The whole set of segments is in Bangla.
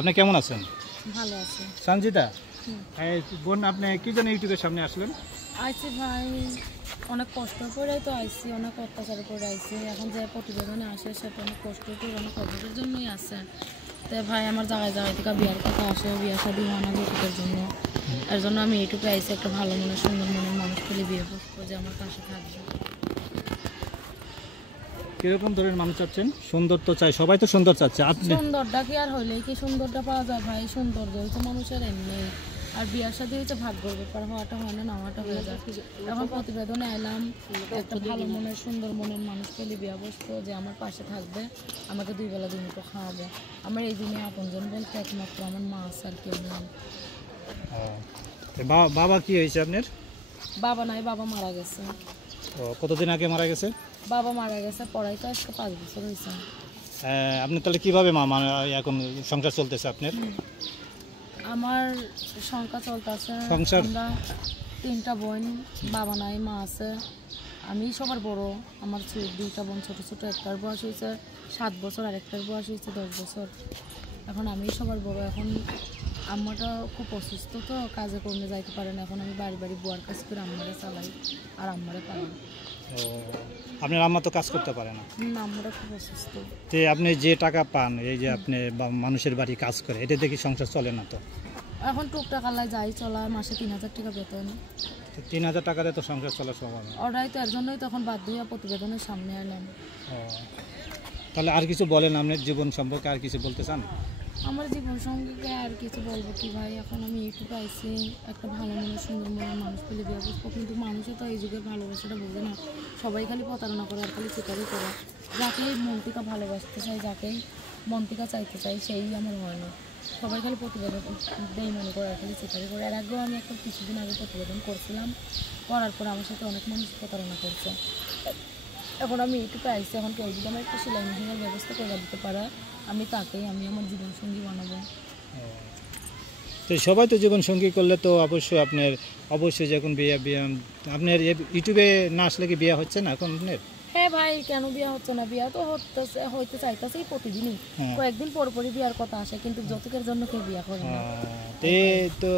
আপনি কেমন আছেন? ভালো আছি। সঞ্জিতা, বোন আপনি কি জন্য ইউটিউবের সামনে আসলেন? আইছি ভাই, অনেক কষ্ট করে তো আইছি, অনেক অত্যাচার করে আইছি। এখন যে প্রতিবেদনে আসে সেটা অনেক কষ্ট করে অনেক কষ্টের জন্যই আসে। তো ভাই আমার জায়গায় জায়গায় থেকে বিয়ার কথা আসে, বিয়া শাদী হয় না যৌতুকের জন্য। এর জন্য আমি ইউটিউবে আইছি, একটা ভালো মনের সুন্দর মনের মানুষ পেলে বিয়ে করবো, যে আমার পাশে থাকবে। কিরকম ধরনের মানুষ চাচ্ছেন? সুন্দর তো চাই, সবাই তো সুন্দর চাচ্ছে। আপনি সুন্দরটা কি আর হইলে কি সুন্দরটা পাওয়া যায় ভাই? সৌন্দর্য হচ্ছে মানুষের এমনি, আর বিয়ার সাথে হচ্ছে ভাগ্যর ব্যাপার, হওয়াটা হয় না, নেওয়াটা হয়ে যায়। এখন প্রতিবেদনে এলাম, একটা ভালো মনের সুন্দর মনের মানুষ পেলে বিয়া বসতো, যে আমার পাশে থাকবে, আমাকে 2 বেলা 2 মুঠো খাওয়াবে। আমার এই দিনে আপনজন বলতে একমাত্র আমার মা আছে, আর কেউ নেই। বাবা কি হয়েছে আপনার? বাবা নাই, বাবা মারা গেছে। কতদিন আগে মারা গেছে? বাবা মারা গেছে, পড়াই তো আজকে 5 বছর হয়েছে। আপনি তাহলে কিভাবে এখন সংসার চলতেছে আপনার? আমার সংখ্যা চলতেছে, সংসার? আমরা 3টা বোন, বাবা নাই, মা আছে। আমি সবার বড়। আমার 2টা বোন ছোট ছোট, একটার বয়স হয়েছে 7 বছর, আর একটার বয়স হয়েছে 10 বছর। এখন আমি সবার বড়। এখন আম্মাটা খুব অসুস্থ, তো কাজে কর্মে যাইতে পারে না। এখন আমি বাড়ি বাড়ি বুয়ার কাজ করে আম্মারে চালাই, আর আম্মারে পালাই। আপনার আম্মা তো কাজ করতে পারে না? আম্মাটা খুব অসুস্থ। তো আপনি যে টাকা পান, এই যে আপনি মানুষের বাড়ি কাজ করে, এটা দেখি সংসার চলে না তো? এখন টুকটাক আল্লাহ যাই চলা, মাসে 3000 টাকা বেতন। 3000 টাকাতে তো সংসার চলা সম্ভব না। ওরাই তো, এর জন্যই তখন বাধ্য হয়ে প্রতিবেদনের সামনে এলাম। তাহলে আর কিছু বলেন, আপনার জীবন সম্পর্কে আর কিছু বলতে চান? আমার জীবন সঙ্গীকে আর কিছু বলবো কি ভাই, এখন আমি ইউটিউবে আইছি, একটা ভালো মনের সুন্দর মনের মানুষ পেলে বিয়ে করবো, কিন্তু মানুষও তো এই যুগের ভালোবাসাটা বোঝে না। সবাই খালি প্রতারণা করে, আর খালি চিটারি করে। যাকেই মন থেকে ভালোবাসতে চাই, যাকেই মন থেকে চাইতে চাই, সেই আমার হয় না। সবাই খালি প্রতিবেদন বেইমানি করে, আর খালি চিটারি করে। এর আগেও আমি একটা কিছুদিন আগে প্রতিবেদন করছিলাম, করার পর আমার সাথে অনেক মানুষ প্রতারণা করছে। এখন আমি ইউটিউবে আইছি, এখন কেউ যদি আমার একটা সেলাই মেশিনের ব্যবস্থা করে দিতে পারে, আমি তাকেই আমি আমার জীবনসঙ্গী বানাবো। তো সবাই তো জীবনসঙ্গী করলে তো অবশ্যই যখন বিয়ে আপনার ইউটিউবে না আসলে কি বিয়ে হচ্ছে না এখন আপনার? হ্যাঁ ভাই, কেন বিয়ে হচ্ছে না? বিয়ে তো হইতে চাইতেছে প্রতিদিনই, কয়েকদিন পর পরই বিয়ার কথা আসে, কিন্তু যৌতুকের জন্য কেউ বিয়ে করে না। তো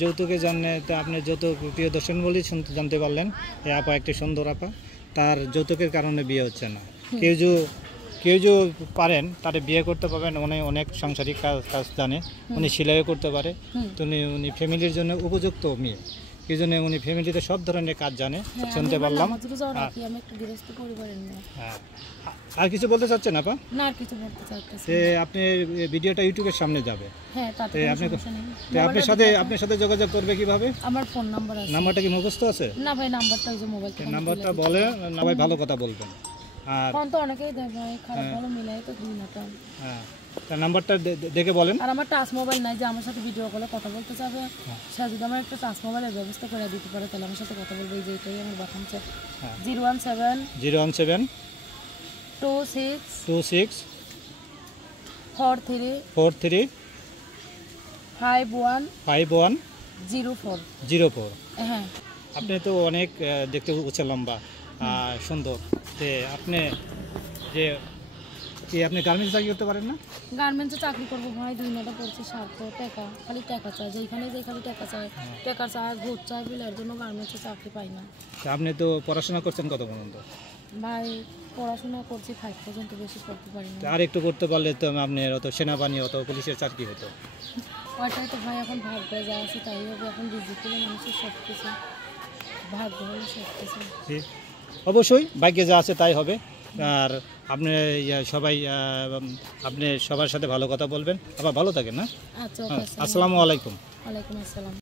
যৌতুকের জন্য তো আপনি যৌতুক, প্রিয় দর্শক বলেই জানতে পারলেন, এই আপা একটি সুন্দর আপা, তার যৌতুকের কারণে বিয়ে হচ্ছে না। কেউ যে পারেন তারে বিয়ে করতে পারবেন, উনি অনেক সাংসারিক কাজ জানে, উনি সেলাইও করতে পারে, তো উনি ফ্যামিলির জন্য উপযুক্ত মেয়ে, এই জন্য উনি ফ্যামিলিতে সব ধরনের কাজ জানে, শুনতে পারলাম। হ্যাঁ, আর কিছু বলতে চাচ্ছেন আপা? না, আর কিছু বলতে চাচ্ছি। আপনি ভিডিওটা ইউটিউবের সামনে যাবে, হ্যাঁ, তাতে আপনার সাথে যোগাযোগ করবে কিভাবে? আমার ফোন নাম্বার আছে। নাম্বারটা কি মুখস্থ আছে? না ভাই, নাম্বারটা ওই যে মোবাইল থেকে নাম্বারটা বলে না ভাই, ভালো কথা বলবেন। আর ফোন তো অনেকেই দেয় ভাই, খারাপ ভালো মিলাই তো দিই না তো। হ্যাঁ, তার নাম্বারটা দেখে বলেন। আর আমার টাচ মোবাইল নাই যে আমার সাথে ভিডিও কলে কথা বলতে চাবে, সে যদি আমার একটা টাচ মোবাইলের ব্যবস্থা করে দিতে পারে, তাহলে আমার সাথে কথা বলবে। এই যে এটাই আমার বাথামছে 017 26 43 51 04। হ্যাঁ, আপনি তো অনেক দেখতে উঁচা লম্বা সুন্দর, আপনি গার্মেন্টস চাকরি করতে পারেন না? গার্মেন্টসে চাকরি করবো ভাই, 2 মাটা পড়ছে, স্বার্থ টাকা, খালি টাকা চায়, যেখানে খালি টাকা চায়, টাকা চায়, ভোট চায়, বলে এর জন্য গার্মেন্টসে চাকরি পাই না। আপনি তো পড়াশোনা করছেন কত পর্যন্ত? ভাই পড়াশোনা করছি 5 পর্যন্ত, বেশি পড়তে পারি না। আর একটু করতে পারলে তো আপনার অত সেনাবাহিনী, অত পুলিশের চাকরি হতো। ওইটাই তো ভাই, এখন ভাগ্য যা আছে তাই হবে। এখন ডিজিটালি মানুষের সব কিছু, ভাগ্য হলে সব কিছু। অবশ্যই ভাগ্যে যা আছে তাই হবে। আর আপনি সবার সাথে ভালো কথা বলবেন। আবার ভালো থাকেন না? আচ্ছা, আসসালামু আলাইকুম। ওয়ালাইকুম আসসালাম।